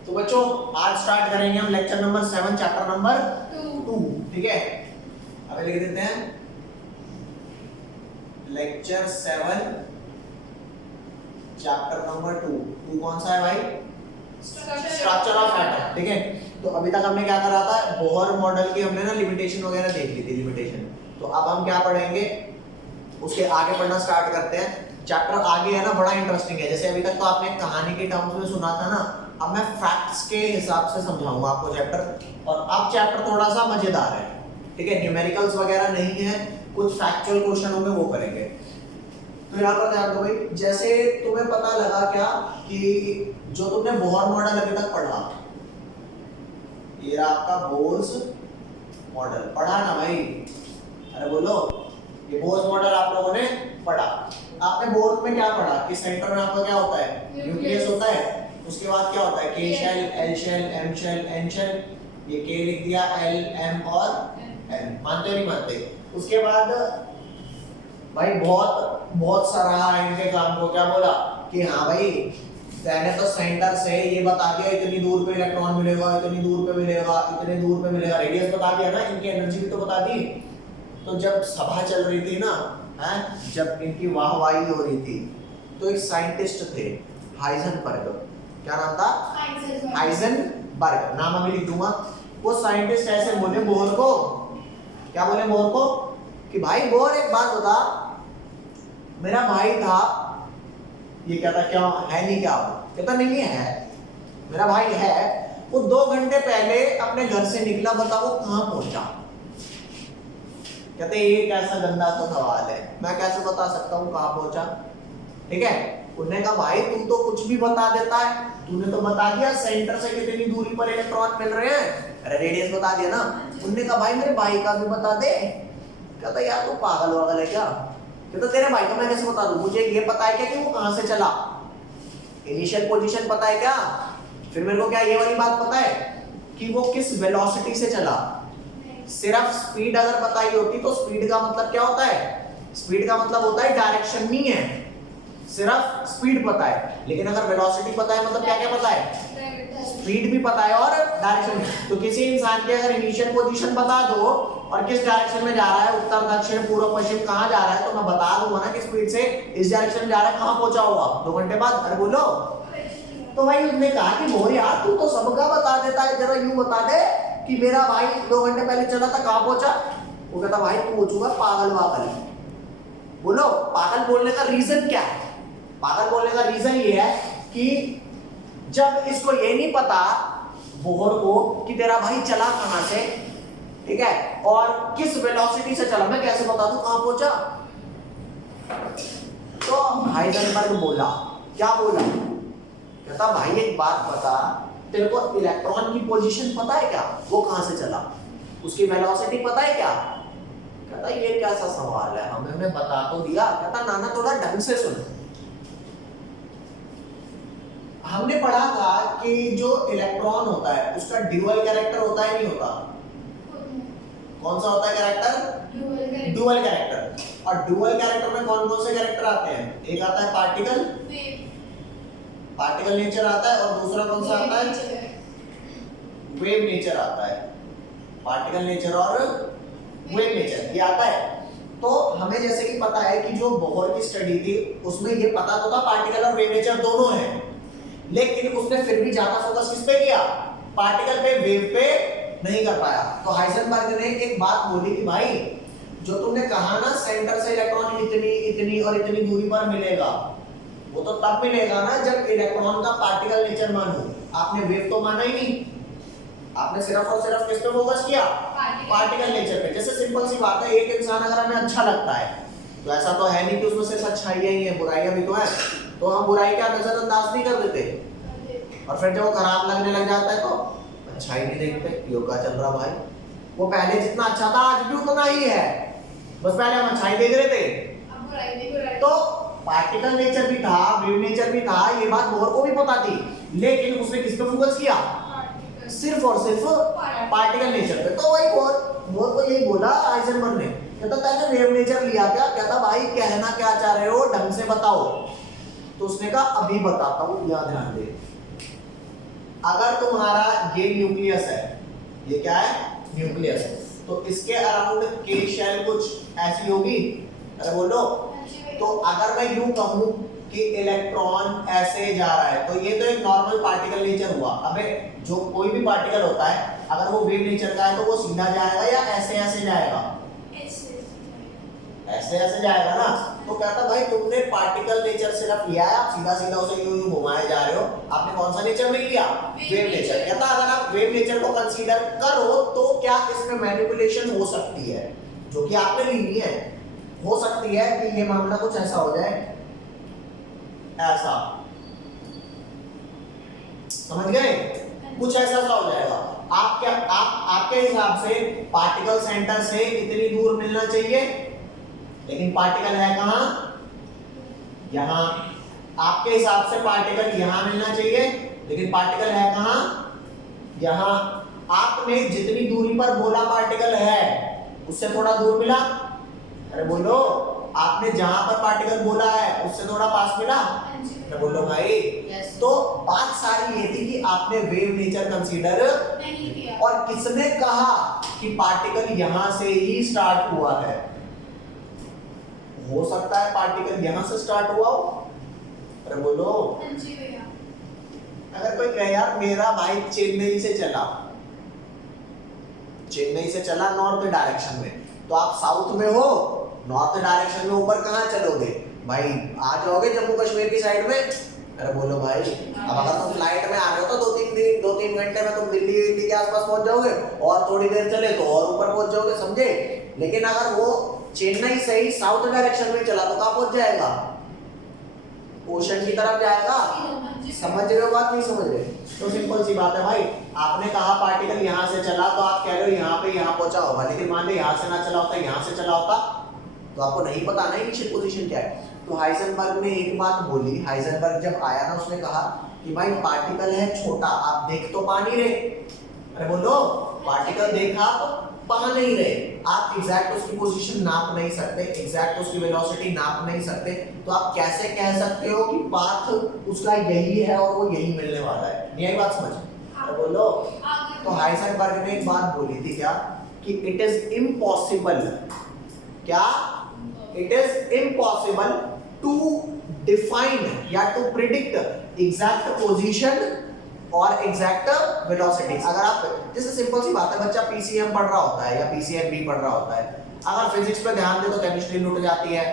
तो बच्चों आज स्टार्ट करेंगे हम लेक्चर नंबर 7 चैप्टर नंबर 2, ठीक है। अभी लिख देते हैं लेक्चर 7 चैप्टर नंबर 2 कौन सा है भाई? स्ट्रक्चर ऑफ एटम, ठीक है। तो अभी तक हमने क्या करा था, बोहर मॉडल की हमने ना लिमिटेशन वगैरह देख ली थी, लिमिटेशन। तो अब हम क्या पढ़ेंगे, उसके आगे पढ़ना स्टार्ट करते हैं। चैप्टर आगे है ना बड़ा इंटरेस्टिंग है। जैसे अभी तक तो आपने कहानी के टर्म्स में सुना था ना, अब मैं फैक्ट्स के हिसाब से समझाऊंगा आपको चैप्टर। और अब चैप्टर थोड़ा सा मजेदार है, ठीक है। न्यूमेरिकल्स वगैरह नहीं है, कुछ फैक्चुअल क्वेश्चन होंगे वो करेंगे। तो यहाँ पर ध्यान दो भाई, जैसे तुम्हें पता लगा क्या कि जो तुमने बोहर मॉडल अभी तक पढ़ा, ये रहा आपका बोर्स मॉडल, पढ़ा ना भाई? अरे बोलो, ये बोर्स मॉडल आप लोगों ने पढ़ा। आपने बोर्स में क्या पढ़ा कि सेंटर में आपका क्या होता है, न्यूक्लियस होता है। उसके बाद क्या होता है, K shell, L shell, M shell, N shell. ये के लिख दिया, एल, एम और एन। मानते नहीं मानते? उसके बाद भाई बहुत सराहा इनके काम को, क्या बोला कि हाँ भाई मैंने तो सेंटर से ये बता दिया इतनी दूर पे इलेक्ट्रॉन मिलेगा, इतनी दूर पे मिलेगा, इतने दूर पे मिलेगा, रेडियस बता दिया ना, इनकी एनर्जी भी तो बता दी। तो जब सभा चल रही थी ना, हैं, जब इनकी वाहवाही हो रही थी, तो एक साइंटिस्ट थे हाइजेनबर्ग। क्या नाम था? हाइजेनबर्ग। नाम अभी लिख दूंगा। वो साइंटिस्ट ऐसे बोले बोहर को, क्या बोले बोहर को कि भाई बोहर एक बात बता, मेरा भाई था, ये कहता क्या है नहीं, क्या कहता नहीं है, मेरा भाई है, वो 2 घंटे पहले अपने घर से निकला, बताओ कहां पहुंचा। कहते ये कैसा गंदा सा सवाल है, मैं कैसे बता सकता हूँ कहां पहुंचा, ठीक है। उन्होंने कहा भाई तू तो कुछ भी बता देता है, तूने तो बता दिया सेंटर से कितनी दूरी पर इलेक्ट्रॉन मिल रहे हैं, अरे रेडियस बता दिया ना। उन्होंने कहा भाई मेरे भाई का भी बता दे। कहता यार तू पागल वागल है क्या? कहता तेरे भाई को मैं कैसे बता दूं, मुझे ये पता है क्या कि वो कहां से चला, इनिशियल पोजीशन पता है क्या, फिर मेरे को क्या ये वाली बात पता है कि वो किस वेलोसिटी से चला। सिर्फ स्पीड अगर पता ही होती तो स्पीड का मतलब क्या होता है, स्पीड का मतलब होता है डायरेक्शन नहीं है, सिर्फ स्पीड पता है। लेकिन अगर वेलोसिटी पता है मतलब क्या क्या पता है, स्पीड भी पता है और डायरेक्शन भी। तो किसी इंसान के अगर इनिशियल पोजीशन बता दो और किस डायरेक्शन में जा रहा है, उत्तर दक्षिण पूर्व पश्चिम कहां जा रहा है, तो मैं बता दूंगा ना कि स्पीड से इस डायरेक्शन में जा रहा है, कहां पहुंचा होगा 2 घंटे बाद। अरे बोलो। तो भाई उसने कहा कि बोर यार तू तो सबका बता देता है, जरा यूं बता दे कि मेरा भाई 2 घंटे पहले चला था, कहां पहुंचा। वो कहता भाई तू पूछूंगा पागल वागल। बोलो पागल बोलने का रीजन क्या है? पागल बोलने का रीजन ये है कि जब इसको ये नहीं पता बोहर को कि तेरा भाई चला कहां से, ठीक है, और किस वेलोसिटी से चला, मैं कैसे बता दूं कहां पहुंचा। तो हाइजेनबर्ग बोला, क्या बोला, कहता भाई एक बात बता, तेरे को इलेक्ट्रॉन की पोजीशन पता है क्या, वो कहां से चला, उसकी वेलोसिटी पता है क्या। कहता ये कैसा सवाल है, हमने बता तो दिया। कहता नाना थोड़ा ढंग से सुन। हमने पढ़ा था कि जो इलेक्ट्रॉन होता है उसका ड्यूअल कैरेक्टर होता है, नहीं होता? कौन सा होता है कैरेक्टर? Dual character. और ड्यूअल कैरेक्टर में कौन कौन से कैरेक्टर आते हैं? एक आता है पार्टिकल नेचर आता है, और दूसरा कौन सा आता है? वेव नेचर आता है। पार्टिकल नेचर और वेव नेचर ये आता है। तो हमें जैसे कि पता है कि जो बोहर की स्टडी थी उसमें ये पता तो था पार्टिकल और वेव नेचर दोनों है, लेकिन उसने फिर भी ज्यादा फोकस किस पे किया, पार्टिकल पे, वेव पे नहीं कर पाया। तो हाइजेनबर्ग ने एक बात बोली कि भाई जो तुमने कहा ना सेंटर से इलेक्ट्रॉन इतनी इतनी और इतनी दूरी पर मिलेगा, वो तो तब मिलेगा ना जब इलेक्ट्रॉन का पार्टिकल नेचर मानो। आपने वेव तो माना ही नहीं, आपने सिर्फ और सिर्फ किस पे फोकस किया, पार्टिकल नेचर पे। जैसे सिंपल सी बात है, एक इंसान अगर हमें अच्छा लगता है तो ऐसा तो है नहीं कि उसमें सिर्फ अच्छाइयां ही है, बुराइयां भी तो है, तो हम बुराई का नजरअंदाज नहीं कर देते, और फिर जब वो खराब लगने लग जाता है तो अच्छा ही नहीं देखते, योग का चल रहा भाई, वो पहले जितना अच्छा था आज भी उतना ही है, बस पहले हम अच्छाई देख रहे थे, अब बुराई देख रहे हैं। तो पार्टिकल नेचर भी था, वेव नेचर भी था, ये बात बोहर को भी पता थी, लेकिन उसने किस पे फोकस किया, सिर्फ और सिर्फ पार्टिकल नेचर पे। तो वही बोहर को यही बोला हाइजेनबर्ग ने, कहता तूने वेव नेचर लिया क्या, कहता भाई कहना क्या चाह रहे हो ढंग से बताओ। तो उसने कहा अभी बताता हूँ, यहाँ ध्यान दे। अगर तुम्हारा ये न्यूक्लियस है, ये क्या है, न्यूक्लियस है, तो इसके अराउंड के शेल कुछ ऐसी होगी, अरे बोलो। तो अगर मैं यूं कहूं कि इलेक्ट्रॉन ऐसे जा रहा है, तो ये तो एक नॉर्मल पार्टिकल नेचर हुआ। अबे जो कोई भी पार्टिकल होता है, अगर वो वेव नेचर का है तो वो सीधा जाएगा या ऐसे ऐसे जाएगा, ऐसे ऐसे जाएगा ना। तो कहता भाई तुमने पार्टिकल नेचर सिर्फ लिया है, आप सीधा सीधा उसे यूं यूं घुमाए जा रहे हो, आपने कौन सा नेचर नहीं लिया, वेव नेचर। कहता अगर आप वेव नेचर को कंसीडर करो तो क्या इसमें मैनिपुलेशन हो सकती है, जो कि आपने ली नहीं है। हो सकती है कि ये मामला कुछ ऐसा हो जाए, ऐसा, समझ गए, कुछ ऐसा सा हो जाएगा। आप क्या आपके हिसाब से पार्टिकल सेंटर से इतनी दूर मिलना चाहिए, लेकिन पार्टिकल है कहां, यहां। आपके हिसाब से पार्टिकल यहां मिलना चाहिए, लेकिन पार्टिकल है कहां, यहां। आपने जितनी दूरी पर बोला पार्टिकल है, उससे थोड़ा दूर मिला, अरे बोलो। आपने जहां पर पार्टिकल बोला है उससे थोड़ा पास मिला, अरे बोलो भाई। तो बात सारी ये थी कि आपने वेव नेचर कंसीडर नहीं किया। और किसने कहा कि पार्टिकल यहां से ही स्टार्ट हुआ है, हो सकता है पार्टिकल यहां से स्टार्ट हुआ हो, अरे बोलो। अगर कोई कहे यार मेरा भाई चेन्नई से चला नॉर्थ डायरेक्शन में, तो आप साउथ में हो, नॉर्थ डायरेक्शन में ऊपर कहां चलोगे भाई, आ जाओगे जम्मू कश्मीर की साइड में, अरे बोलो भाई। अब अगर तुम फ्लाइट में आ रहे हो तो 2-3 घंटे में तुम दिल्ली के आसपास पहुंच जाओगे, और थोड़ी देर चले तो और ऊपर पहुंच जाओगे, समझे। लेकिन अगर वो चेन्नई से ही साउथ डायरेक्शन में चला तो कहां पहुंच जाएगा, ओशन की तरफ जाएगा। समझ रहे हो बात, नहीं समझ रहे? तो सिंपल सी बात है भाई, आपने कहा पार्टिकल यहां से चला, तो आप कह रहे हो यहां पे यहां पहुंचा होगा, लेकिन मान लो यहां से ना चला होता, यहां से चला होता, तो आपको नहीं पता ना इनिशियल पोजीशन क्या है। तो हाइजेनबर्ग ने एक बात बोली, हाइजेनबर्ग जब आया ना, उसने कहा कि भाई पार्टिकल है छोटा, आप देख तो पा नहीं रहे, अरे बोलो, पार्टिकल देखा तो पा नहीं रहे, आप एग्जैक्ट उसकी पोजीशन नाप नहीं सकते, एग्जैक्ट उसकी वेलोसिटी नाप नहीं सकते, तो आप कैसे कह सकते हो कि पाथ उसका यही है और वो यही मिलने वाला है। यही बात समझ, अरे बोलो। तो हाइजेनबर्ग ने एक बात बोली थी क्या, कि इट इज इम्पॉसिबल, क्या, it is impossible to define या टू प्रिडिक्ट एग्जैक्ट पोजीशन और एग्जैक्ट वेलोसिटी। अगर आप, जैसे सिंपल सी बात है, बच्चा पीसीएम पढ़ रहा होता है या पीसीएम भी पढ़ रहा होता है, अगर फिजिक्स पे ध्यान दे तो केमिस्ट्री लुट जाती है,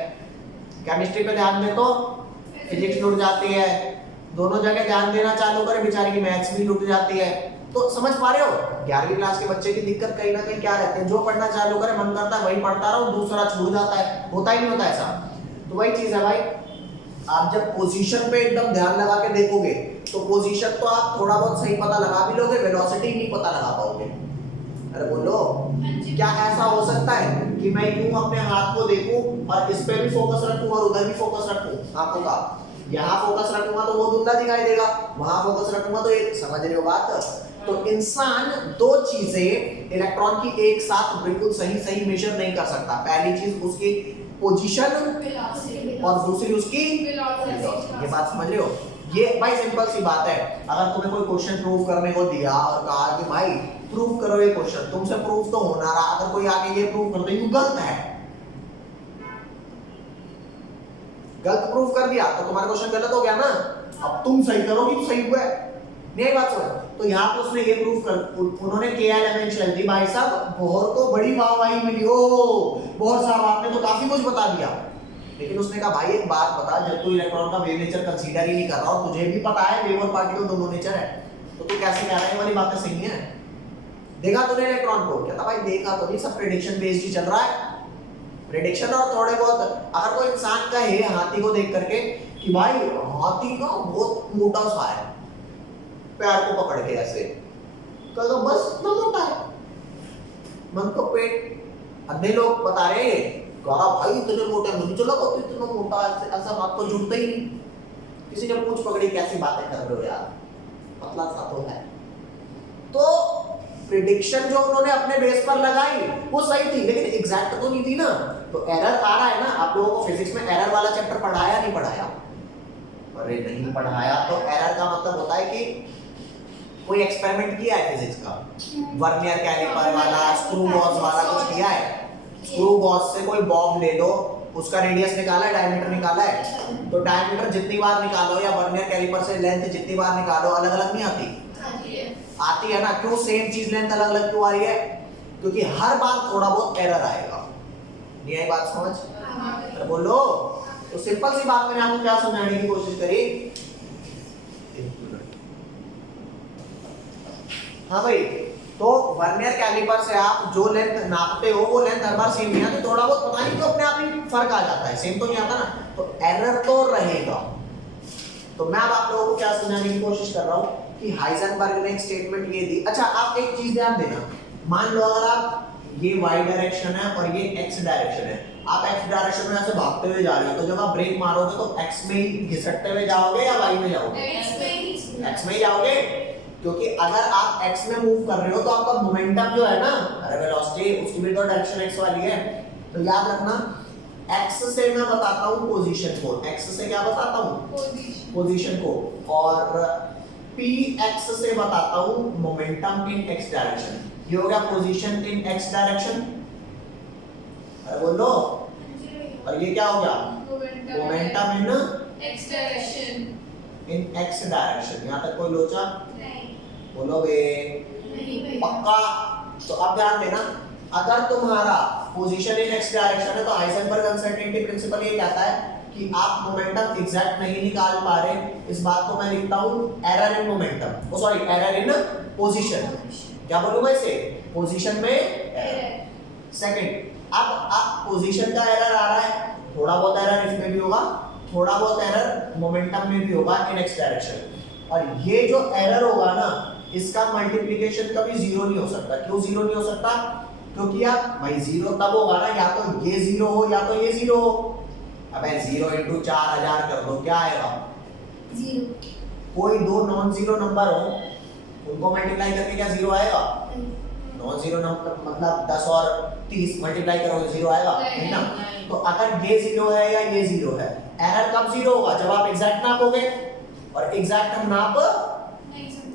केमिस्ट्री पे ध्यान दे तो फिजिक्स लुट जाती है, दोनों जगह ध्यान देना चालू करे बेचारे की मैथ्स भी लुट जाती है। तो समझ पा रहे हो, 11वीं क्लास के बच्चे की दिक्कत कहीं ना कहीं क्या रहती है, जो पढ़ना चालू करे मन करता है वही पढ़ता रहो, दूसरा छूट जाता है, होता ही नहीं होता ऐसा। तो वही चीज है भाई, आप जब पोजीशन पे एकदम ध्यान लगा के देखोगे तो पोजीशन तो आप थोड़ा बहुत सही पता लगा भी लोगे, वेलोसिटी नहीं पता लगा पाओगे। अरे बोलो, क्या ऐसा हो सकता है कि मैं यूं अपने हाथ को देखूं और इस पे भी फोकस रखूं और उधर भी फोकस रखूं आंखों का, यहाँ फोकस रखूंगा तो वो धुंधला दिखाई देगा, वहां फोकस रखूंगा तो एक, समझ रहे हो बात। तो इंसान दो चीजें इलेक्ट्रॉन की एक साथ बिल्कुल सही मेजर नहीं कर सकता। पहली चीज उसकी पोजीशन और दूसरी उसकी वेलोसिटी। ये बात समझ रहे हो, ये भाई सिंपल सी बात है। अगर तुम्हें कोई क्वेश्चन प्रूव करने को दिया और कहा कि भाई प्रूव करो ये क्वेश्चन, तुमसे प्रूव तो होना रहा, अगर कोई आके ये प्रूव कर दे कि गलत है, गलत प्रूव कर दिया तो तुम्हारा क्वेश्चन गलत हो गया ना, अब तुम सही करोगे तो सही हुआ है, नहीं बात समझ। तो यहाँ पे उसने ये प्रूव कर, उन्होंने के दी भाई साहब, बोहर को बड़ी वाहवाही मिली, ओ बोहर साहब आपने तो काफी कुछ बता दिया। लेकिन उसने कहा भाई एक बात बता, जब तू इलेक्ट्रॉन का वेव नेचर कंसीडर ही नहीं कर रहा और तुझे भी पता है वेव और पार्टिकल दोनों नेचर है, तो तू कैसे कह रहा है ये वाली बातें सही है? देखा तूने इलेक्ट्रॉन को? कहता भाई देखा तो नहीं, सब प्रेडिक्शन बेस्ड ही चल रहा है, प्रेडिक्शन और थोड़े बहुत। अगर कोई इंसान कहे हाथी को देख करके कि भाई हाथी ना बहुत मोटा सा है, पैर को पकड़ के ऐसे, कहता बस इतना मोटा है, मन तो पेट। अन्य लोग बता रहे हैं कहा भाई इतने मोटे, मुझे चला तो इतना मोटा, ऐसा बात तो जुड़ता ही नहीं। किसी ने पूछ पकड़ी कैसी बातें कर रहे हो यार, पतला सा तो है। तो प्रेडिक्शन जो उन्होंने अपने बेस पर लगाई वो सही थी, लेकिन एग्जैक्ट तो नहीं थी ना। तो एरर आ रहा है ना। आप लोगों को फिजिक्स में एरर वाला चैप्टर पढ़ाया नहीं पढ़ाया? अरे नहीं पढ़ाया तो एरर का मतलब होता है कि कोई एक्सपेरिमेंट किया है फिजिक्स का, वर्नियर कैलिपर वाला, स्क्रू गॉज वाला कुछ किया है। स्क्रू गॉज से कोई बॉब ले लो, उसका रेडियस निकाला है, डायमीटर निकाला है, तो डायमीटर जितनी बार निकालो या वर्नियर कैलिपर से लेंथ जितनी बार निकालो अलग अलग नहीं आती? आती है ना। क्यों सेम चीज लेंथ अलग अलग क्यों आ रही है? क्योंकि हर बार थोड़ा बहुत एरर आएगा। नहीं आई बात समझ? तो बोलो। तो सिंपल सी बात मैंने आपको क्या समझाने की कोशिश करी। हाँ भाई, तो वर्नियर कैलिपर से आप जो लेंथ नापते हो वो लेंथ हर बार सेम नहीं आती, थोड़ा बहुत पता नहीं तो अपने आप ही फर्क आ जाता है, सेम तो नहीं आता ना, तो एरर तो रहेगा। तो मैं अब आप लोगों को क्या समझाने की कोशिश कर रहा हूँ कि हाइजेनबर्ग ने एक स्टेटमेंट ये दी। अच्छा, आप एक चीज ध्यान देना, मान लो अगर आप ये y डायरेक्शन है और ये x डायरेक्शन है, आप x डायरेक्शन में ऐसे भागते हुए जा रहे हो, तो जब आप ब्रेक मारोगे तो x में ही घिसटते हुए जाओगे या y में जाओगे? x में ही जाओगे, क्योंकि अगर आप x में मूव कर रहे हो तो आपका मोमेंटम जो है ना, अरे वेलोसिटी, उसकी भी तो डायरेक्शन x वाली है। तो याद रखना, x से मैं बताता हूँ पोजीशन को, x से क्या बताता हूँ? पोजीशन को, और px से बताता हूँ मोमेंटम इन x डायरेक्शन। ये हो गया पोजीशन इन x डायरेक्शन, अरे बोलो। और ये क्या हो गया? मोमेंटम इन x डायरेक्शन। इन x डायरेक्शन। यहाँ तक कोई लोचा? नहीं। बोलो बे। नहीं पक्का? तो अब ध्यान देना, अगर तुम्हारा पोजीशन इन x डायरेक्शन है तो हाइजेनबर्ग अनसर्टेनिटी प्रिंसिपल ये कहता है कि आप मोमेंटम एग्जैक्ट नहीं निकाल पा रहे। इस बात को मैं लिखता हूँ error in momentum, oh sorry error in position. क्या बोलूंगा इसे? पोजीशन में एरर। सेकंड, अब आप पोजीशन का एरर आ रहा है, थोड़ा बहुत एरर इसमें भी होगा, थोड़ा बहुत एरर मोमेंटम में भी होगा इन x डायरेक्शन। और ये जो एरर होगा ना, इसका मल्टीप्लिकेशन कभी जीरो नहीं हो सकता। क्यों जीरो नहीं हो सकता? क्योंकि आप भाई जीरो तब होगा ना, या तो ये जीरो हो या तो ये जीरो हो। अबे 0 × 4000 कर दो, क्या आएगा? जीरो। कोई दो नॉन जीरो नंबर हो, उनको मल्टीप्लाई करके क्या जीरो आएगा? नॉन जीरो नंबर मतलब 10 और 30 मल्टीप्लाई करोगे जीरो आएगा? नहीं ना। तो अगर ये जीरो है या ये जीरो है, एरर कब जीरो होगा? जब आप एग्जैक्ट नापोगे, और एग्जैक्ट हम नाप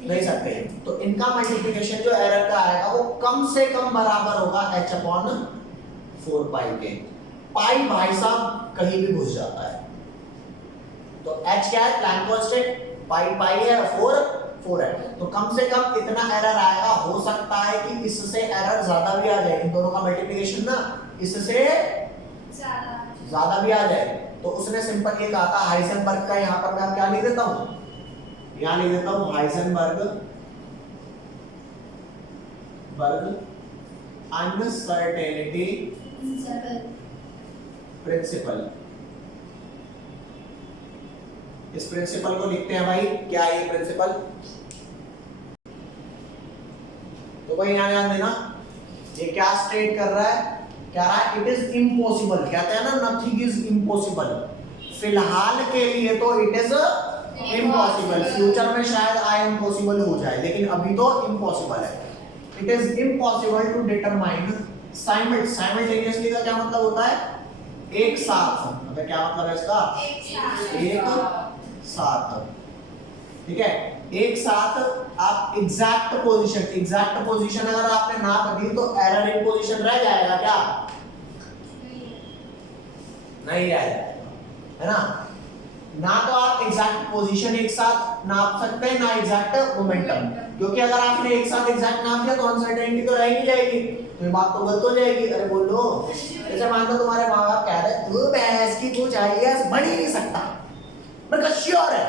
नहीं सकते। तो इनका मल्टीप्लिकेशन जो एरर का आएगा वो कम से कम बराबर होगा h/4π के। पाई भाई साहब कहीं भी घुस जाता है, तो h क्या है? Planck constant. पाई है, 4 है, तो कम से कम इतना एरर आएगा। हो सकता है कि इससे एरर ज्यादा भी आ जाए, इन दोनों का मल्टीप्लिकेशन ना इससे ज्यादा भी आ जाए। तो उसने सिंपल ये कहा था हाइजेनबर्ग का, यहाँ पर मैं क्या लिख देता हूँ, यहाँ लिख देता हूँ हाइजेनबर्ग अनसर्टेनिटी प्रिंसिपल। इस प्रिंसिपल को लिखते हैं भाई, क्या है ये प्रिंसिपल? तो भाई यहाँ ध्यान देना, ये क्या स्टेट कर रहा है? कह रहा है इट इज इम्पॉसिबल। कहते हैं ना नथिंग इज इम्पॉसिबल। फिलहाल के लिए तो इट इज इम्पॉसिबल, फ्यूचर में शायद आई एम पॉसिबल हो जाए, लेकिन अभी तो इम्पॉसिबल है। It is impossible to determine simultaneously का क्या मतलब होता है? एक साथ। मतलब क्या मतलब है इसका? एक साथ। ठीक है, एक साथ आप एग्जैक्ट पोजीशन अगर आपने नाप दी तो एरर इन पोजीशन रह जाएगा क्या? नहीं रह जाएगा, है ना। ना तो आप एग्जैक्ट पोजीशन एक साथ नाप सकते हैं, ना एग्जैक्ट मोमेंटम, क्योंकि अगर आपने एक साथ एग्जैक्ट नाप दिया तो अनसर्टेनिटी तो रह ही नहीं जाएगी, तो ये बात तो गलत हो जाएगी। अरे बोलो, जैसे मान लो तुम्हारे माँ बाप कह रहे तू भैंस की कुछ आईएएस बन ही नहीं सकता, मैं श्योर है,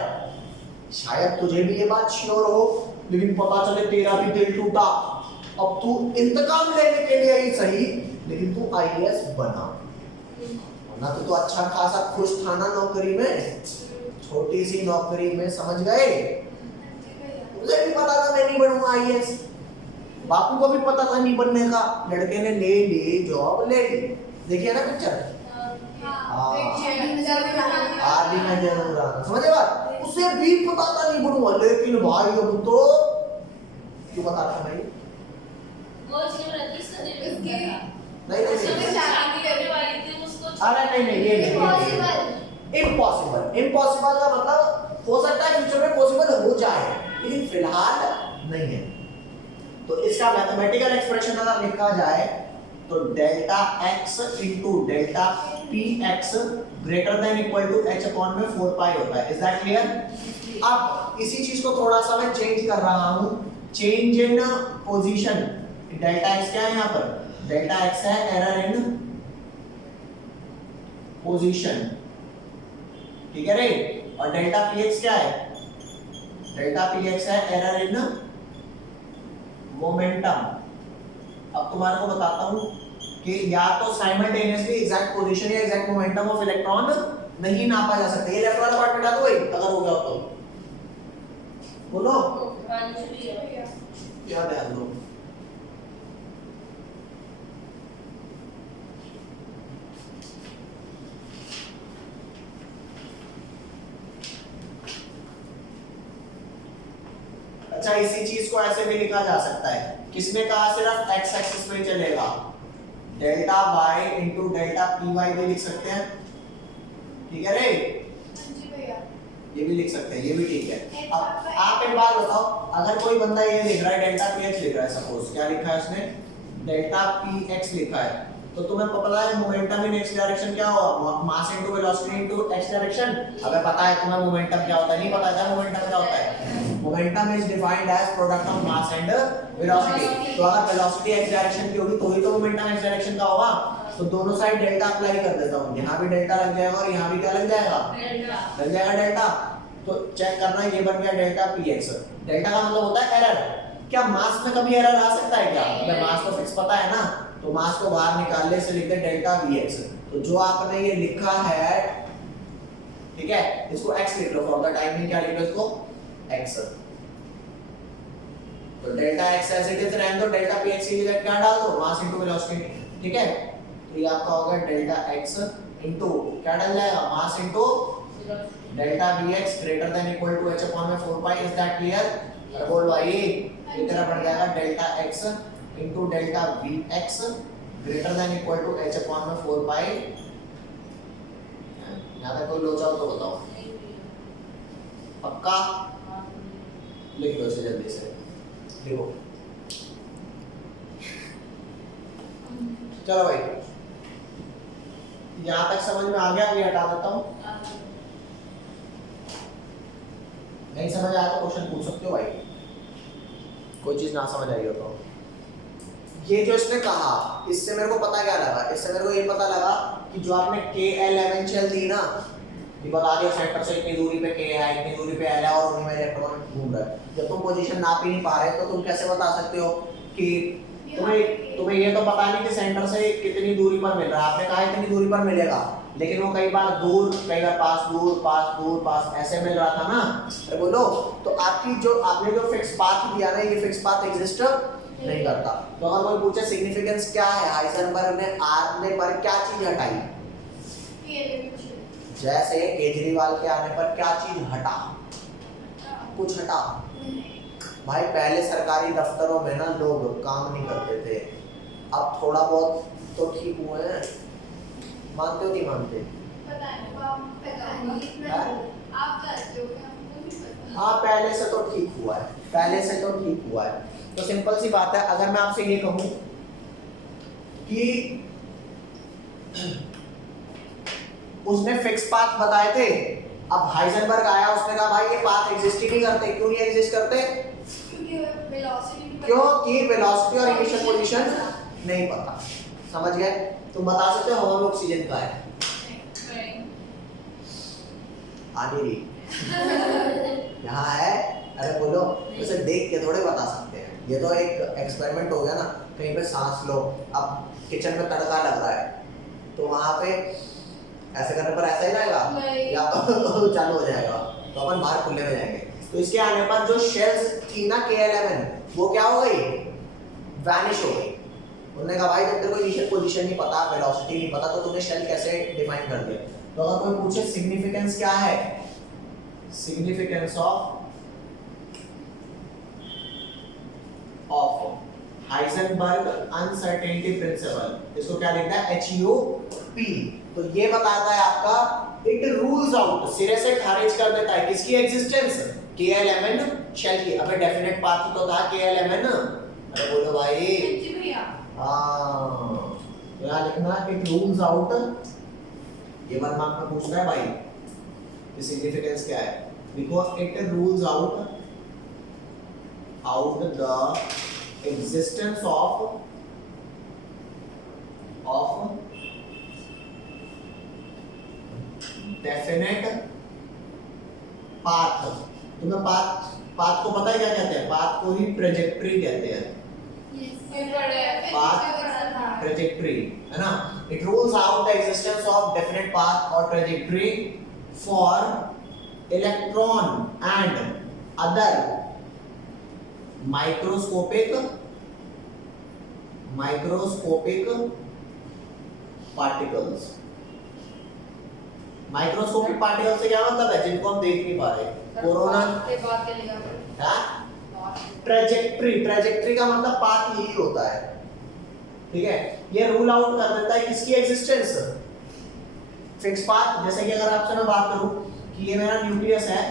शायद तुझे भी ये बात श्योर हो, लेकिन पता चले तेरा भी दिल टूटा, अब तू इंतकाम लेने के लिए ही सही, लेकिन तू आईएएस बना, वरना तो अच्छा खासा खुश था ना नौकरी में, छोटी सी नौकरी में, समझ गए। मुझे भी पता था मैं नहीं बनूंगा आईएएस, बापू को भी पता था नहीं बनने का, लड़के ने ले ली जॉब, ले ली। देखिए ना पिक्चर, आदि में जरूर आना, समझे बात। उसे भी पता था नहीं बनूंगा, लेकिन भाई अब तो क्यों बता रहा भाई? वो चीज रतीश का दिल में नहीं शादी करने वाली थी उसको। अरे नहीं ये इम्पॉसिबल का मतलब हो सकता है फ्यूचर में पॉसिबल हो जाए, लेकिन फिलहाल नहीं है। तो इसका मैथमेटिकल एक्सप्रेशन अगर लिखा जाए तो delta x into delta P X greater than equal to h upon में 4 पाई होता है। Is that clear? अब इसी चीज को थोड़ा सा मैं चेंज कर रहा हूं, change in position. Delta x क्या है यहाँ पर? डेल्टा x है एरर इन पोजीशन, ठीक है रे? और डेल्टा px क्या है? डेल्टा px है एरर इन मोमेंटम। अब तुम्हारे को बताता हूं कि या तो साइमल्टेनियसली एग्जैक्ट पोजीशन या एग्जैक्ट मोमेंटम ऑफ इलेक्ट्रॉन नहीं नापा जा सकता। ये लेफ्ट वाला पार्ट मिटा दो भाई, अगर हो गया तो बोलो क्या ध्यान दो। अच्छा, इसी चीज को ऐसे भी लिखा जा सकता है, किसमें कहा? सिर्फ x एक्सिस पे चलेगा, delta y into delta P Y भी लिख सकते हैं, ठीक है रे? ये भी लिख सकते हैं, ये भी ठीक है। अब आप एक बात बताओ, अगर कोई बंदा ये लिख रहा है डेल्टा पी एक्स लिख रहा है, सपोज क्या लिखा है उसने? डेल्टा पी एक्स लिखा है, तो तुम्हें पता है मोमेंटम इन एक्स डायरेक्शन क्या होगा? Mass into velocity into x direction. अगर पता है तुम्हें मोमेंटम क्या होता है? नहीं पता है मोमेंटम क्या होता है? Momentum is defined as product of mass and velocity. तो अगर वेलोसिटी एक्स डायरेक्शन की होगी तो ही तो मोमेंटम एक्स डायरेक्शन का होगा। तो दोनों साइड डेल्टा अप्लाई कर देता हूं, यहां भी डेल्टा लग जाएगा और यहां भी क्या लग जाएगा? लग जाएगा डेल्टा। तो चेक करना, ये बन गया डेल्टा px। डेल्टा का मतलब होता है एरर। क्या मास में कभी एरर आ सकता है क्या? अबे मास तो फिक्स पता है ना, तो मास को बाहर निकालने से लिखते डेल्टा vx। तो जो आपने ये लिखा है, ठीक है, इसको x लिख लो, फॉर द टाइमिंग क्या लिख लो इसको? x। तो delta x as it is रहने दो, डेल्टा px की जगह क्या डाल दो? मास इनटू वेलोसिटी, ठीक है? तो ये आपका होगा डेल्टा x इनटू क्या डल जाएगा? Mass into delta vx greater than equal to h upon में 4 पाई। Is that clear? अरे बोल भाई, ये तेरा बढ़ जाएगा delta x into delta vx greater than equal to h upon में 4 पाई। यहां तक कोई लोचा हो तो बताओ। पक्का? लिख दो इसे जल्दी से, लिखो। चलो भाई, यहां तक समझ में आ गया? ये हटा देता हूं। नहीं समझ आया तो क्वेश्चन पूछ सकते हो भाई, कोई चीज ना समझ आई हो तो। ये जो इसने कहा, इससे मेरे को पता क्या लगा? इससे मेरे को ये पता लगा कि जो आपने K11 शेल दी ना, ये बता दिया सेंटर से इतनी दूरी पे K है, इतनी दूरी पे L है और उन्हीं में इलेक्ट्रॉन घूम रहा है। जब तुम पोजीशन नाप ही नहीं पा रहे तो तुम कैसे बता सकते हो कि तुम्हें ये तो पता नहीं कि सेंटर से कितनी दूरी पर मिल रहा है। आपने कहा इतनी दूरी पर मिलेगा, लेकिन वो कई बार दूर, कई बार पास, दूर पास, दूर पास ऐसे मिल रहा था ना। अरे बोलो, तो आपकी जो आपने जो फिक्स पाथ दिया ना, ये फिक्स पाथ एग्जिस्ट नहीं करता। तो अगर कोई पूछे सिग्निफिकेंस क्या है, हाइजेनबर्ग ने आने पर क्या चीज हटाई? जैसे केजरीवाल के आने पर क्या चीज हटा? कुछ हटा भाई? पहले सरकारी दफ्तरों में ना लोग काम नहीं करते थे, अब थोड़ा बहुत तो ठीक हुए हैं। मानते हो नहीं मानते? हाँ, पहले से तो ठीक हुआ है, पहले से तो ठीक हुआ है। तो सिंपल सी बात है, अगर मैं आपसे ये कहूं कि उसने फिक्स पाथ बताए थे, अब हाइजेनबर्ग आया, उसने कहा भाई ये पाथ एग्जिस्ट ही नहीं करते। क्यों नहीं एग्जिस्ट करते? क्योंकि वेलोसिटी और इनिशियल पोजीशन नहीं पता। समझ गए? तुम बता सकते हो हवा में ऑक्सीजन का है? आगे भी यहाँ है। अरे बोलो, उसे देख के थोड़े बता सकते हैं। ये तो एक एक्सपेरिमेंट हो गया ना, कहीं पे सांस लो, अब किचन में तड़का लग रहा है तो वहां पे ऐसे करने पर ऐसा ही रहेगा या तो चालू हो जाएगा, तो अपन बाहर खुले में जाएंगे। तो इसके आने पर जो शेल्स थी ना K11, वो क्या हो गई? वैनिश हो गई। उन्होंने कहा भाई जब तेरे को इनिशियल पोजीशन नहीं पता, वेलोसिटी नहीं पता, तो तूने शेल कैसे डिफाइन कर दिया? तो अगर कोई पूछे सिग्निफिकेंस क्या है, significance of Heisenberg uncertainty principle, इसको क्या लिखता है? HUP। तो ये बताता है आपका इट रूल्स आउट, सिरे से खारिज कर देता है किसकी एग्जिस्टेंस, KLMN शेल की। अबे डेफिनेट पाथ ही तो था KLMN। अरे बोलो भाई। जी भैया। हाँ क्या लिखना, इट रूल्स आउट। ये 1 मार्क में पूछता है भाई कि सिग्निफिकेंस क्या है। लिखो it rules out the existence of definite path. तुम्हें पाथ को पता है क्या कहते हैं? पाथ को ही ट्रेजेक्टरी कहते हैं। ट्रेजेक्टरी है ना। It rules out the existence of definite path और trajectory for electron and other microscopic particles. Microscopic particle से क्या मतलब है? जिनको हम देख नहीं पा रहे। कोरोना ट्रेजेक्टरी का मतलब पाथ यही होता है, ठीक है। ये रूल आउट कर देता है किसकी एग्जिस्टेंस, फिक्स पाथ। जैसे कि अगर आपसे मैं बात करूं कि ये मेरा न्यूक्लियस है,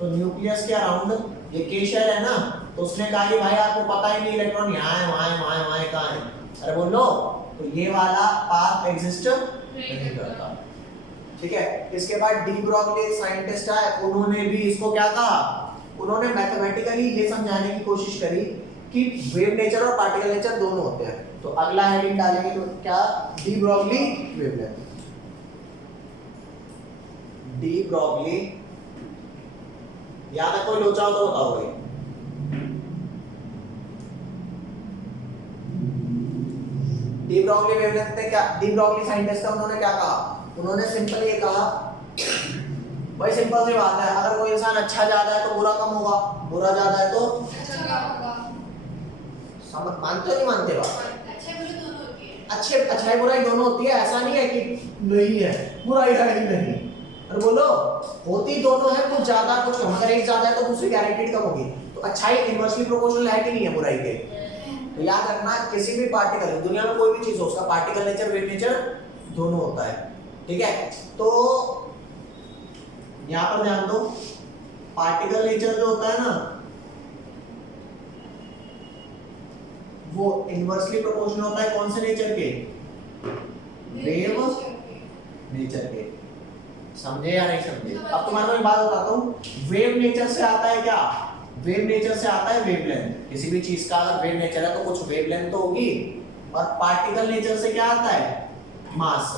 तो न्यूक्लियस के अराउंड ये के शेल है ना, तो उसने कहा कि भाई आपको पता ही नहीं इलेक्ट्रॉन यहाँ है, वहाँ है, कहाँ है। अरे बोलो, तो ये वाला पाथ एग्जिस्ट नहीं करता, ठीक है। इसके बाद डी ब्रॉगली एक साइंटिस्ट है, उन्होंने भी इसको क्या कहा, उन्होंने मैथमेटिकली ये समझाने की कोशिश करी कि वेव नेचर और पार्टिकल नेचर दोनों होते हैं। तो अगला हेडिंग डालेंगे तो क्या, D Broglie wavelength. De Broglie, याद है कोई लोचा हो तो बताओ भाई। डी ब्रॉगली वेवलेंथ ने क्या, डी ब्रॉगली साइंटिस्ट है, उन्होंने क्या कहा, उन्होंने सिंपल ये कहा, भाई सिंपल सी बात है, अगर कोई इंसान अच्छा ज्यादा है तो बुरा कम होगा, बुरा ज्यादा है तो अच्छा होगा। समझ मानते हो नहीं मानते बात? अच्छे बुरे दोनों होती है। अच्छे अच्छाई बुराई दोनों होती है, ऐसा नहीं है कि नहीं है, बुराई है ही नहीं। अरे बोलो, होती दोनों है, कुछ ज्यादा कुछ कम। अगर एक ज्यादा है तो दूसरी गारंटीड कम होगी। तो अच्छाई इनवर्सली प्रोपोर्शनल है कि नहीं है बुराई के? तो याद रखना, किसी भी पार्टिकल, दुनिया में कोई भी चीज हो, उसका पार्टिकल नेचर वेव नेचर दोनों होता है, ठीक है। तो यहां पर ध्यान दो, पार्टिकल नेचर जो होता है ना, वो इनवर्सली प्रोपोर्शनल होता है कौन से नेचर के? वेव नेचर के। समझे या नहीं समझे? अब तुम्हारे को एक बात बताता हूँ, वेव नेचर से आता है क्या? वेव नेचर से आता है वेवलेंथ। किसी भी चीज का अगर वेव नेचर है तो कुछ वेवलेंथ तो होगी। और पार्टिकल नेचर से क्या आता है? मास।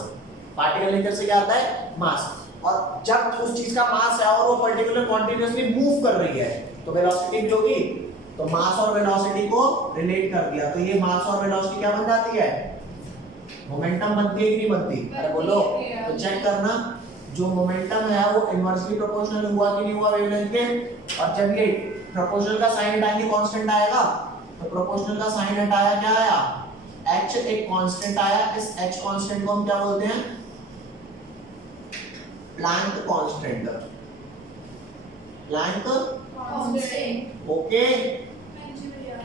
पार्टिकल नेचर से क्या आता है? मास। और जब उस चीज का मास है और वो पर्टिकुलर कॉन्टिन्यूअसली मूव कर रही है तो वेलोसिटी भी होगी। तो मास और वेलोसिटी को रिलेट कर दिया, तो ये मास और वेलोसिटी क्या बन जाती है? मोमेंटम बनती है कि नहीं बनती? अरे बोलो, तो चेक करना, जो मोमेंटम है वो इनवर्सली प्रोपोर्शनल हुआ कि नहीं हुआ वेवलेंथ के। और जब ये प्रोपोर्शनल का साइन हटाएंगे कांस्टेंट आएगा, तो प्रोपोर्शनल का साइन हटाया क्या आया? h एक कांस्टेंट आया। इस h कांस्टेंट को हम क्या बोलते हैं? Planck constant. Planck constant. Okay.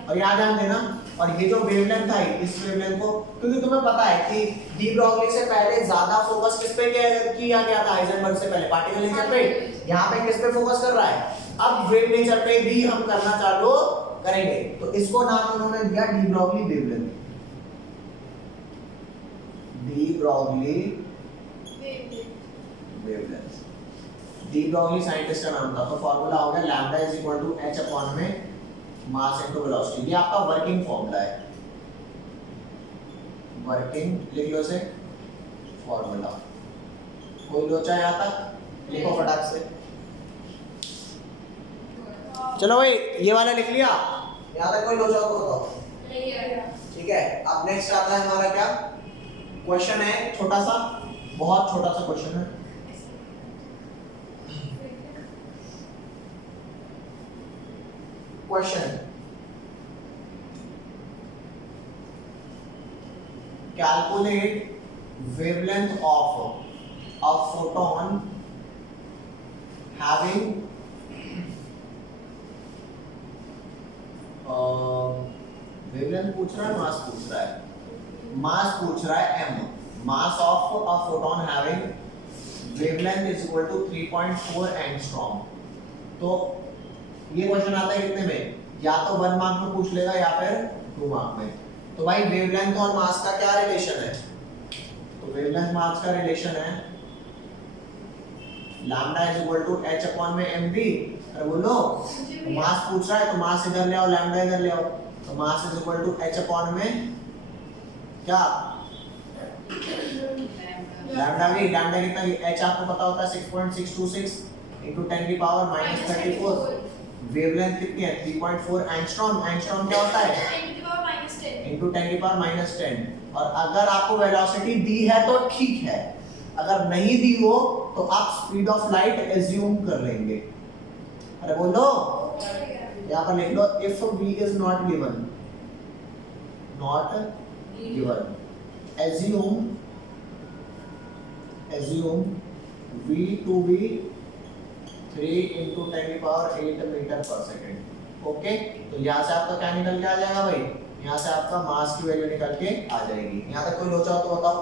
और याद ध्यान देना, और ये जो वेवलेंथ है, इस वेवलेंथ को, क्योंकि तुम्हें पता है कि डी ब्रॉगली से पहले ज्यादा फोकस किस पे किया गया था? हाइजेनबर्ग से पहले पार्टिकल नेचर पे। यहाँ पे किस पे फोकस कर रहा है? अब वेव नेचर पे भी हम करना चालू करेंगे। तो इसको नाम उन्होंने दिया de Broglie wavelength. De Broglie wavelength, de Broglie scientist का नाम था। तो फार्मूला हो गया lambda is equal to h upon में मास इनटू वेलोसिटी। ये आपका वर्किंग फार्मूला है, वर्किंग लिख लो से फार्मूला। कोई लोचा यहां तक? लिखो फटाक से। चलो भाई, ये वाला लिख लिया, यहां तक कोई लोचा हो तो बताओ। नहीं आया। ठीक है। अब नेक्स्ट आता है हमारा क्या क्वेश्चन है, छोटा सा, बहुत छोटा सा क्वेश्चन है। Question, calculate wavelength of a photon having wavelength पूछ रहा है, मास पूछ रहा है? मास पूछ रहा है m, mass of a photon having wavelength is equal to 3.4 angstrom. तो ये क्वेश्चन आता है कितने में, या तो 1 मार्क में पूछ लेगा या फिर 2 मार्क में। तो भाई वेवलेंथ और मास का क्या रिलेशन है, तो वेवलेंथ मास का रिलेशन है lambda is equal to h upon में mv। अरे बोलो, मास पूछ रहा है तो मास इधर ले आओ, लैम्डा इधर ले आओ, तो mass is equal to h upon में क्या लैम्डा भी, लैम्डा कितना, h आपको पता होता है 6.626 into 10 की पावर -34। वेवलेंथ कितनी है 3.4 एंगस्ट्रॉम। एंगस्ट्रॉम क्या होता है into 10 की पावर -10। और अगर आपको वेलोसिटी दी है तो ठीक है, अगर नहीं दी हो तो आप स्पीड ऑफ लाइट एज्यूम कर लेंगे। अरे बोलो, यहाँ पर लिख लो if v is not given, assume v to be 3 into 10 की पावर 8 मीटर पर सेकेंड। ओके, तो यहाँ से आपका क्या निकल के आ जाएगा भाई, यहाँ से आपका मास की वैल्यू निकल के आ जाएगी। यहाँ तक कोई लोचा हो तो बताओ।